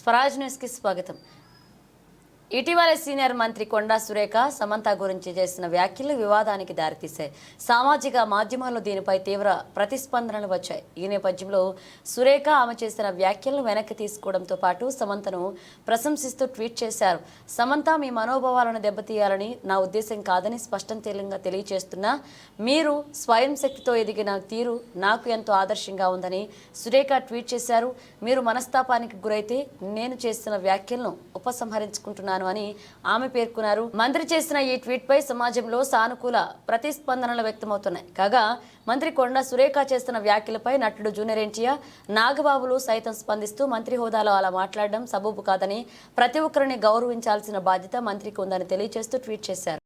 స్వరాజ్ న్యూస్కి స్వాగతం. ఇటీవల సీనియర్ మంత్రి కొండా సురేఖ సమంత గురించి చేసిన వ్యాఖ్యలు వివాదానికి దారితీశాయి. సామాజిక మాధ్యమాల్లో దీనిపై తీవ్ర ప్రతిస్పందనలు వచ్చాయి. ఈ నేపథ్యంలో సురేఖ ఆమె చేసిన వ్యాఖ్యలను వెనక్కి తీసుకోవడంతో పాటు సమంతను ప్రశంసిస్తూ ట్వీట్ చేశారు. సమంత మీ మనోభావాలను దెబ్బతీయాలని నా ఉద్దేశం కాదని స్పష్టంగా తెలియజేస్తున్నా. మీరు స్వయం శక్తితో ఎదిగిన తీరు నాకు ఎంతో ఆదర్శంగా ఉందని సురేఖ ట్వీట్ చేశారు. మీరు మనస్తాపానికి గురైతే నేను చేసిన వ్యాఖ్యలను ఉపసంహరించుకుంటున్నాను అని ఆమె పేర్కొన్నారు. మంత్రి చేసిన ఈ ట్వీట్ పై సమాజంలో సానుకూల ప్రతిస్పందనలు వ్యక్తమవుతున్నాయి. కాగా మంత్రి కొండా సురేఖ చేస్తున్న వ్యాఖ్యలపై నటుడు జూనియర్ ఎన్టీఆర్, నాగబాబులు సైతం స్పందిస్తూ మంత్రి హోదాలో అలా మాట్లాడడం సబబు కాదని, ప్రతి ఒక్కరిని గౌరవించాల్సిన బాధ్యత మంత్రికి ఉందని తెలియజేస్తూ ట్వీట్ చేశారు.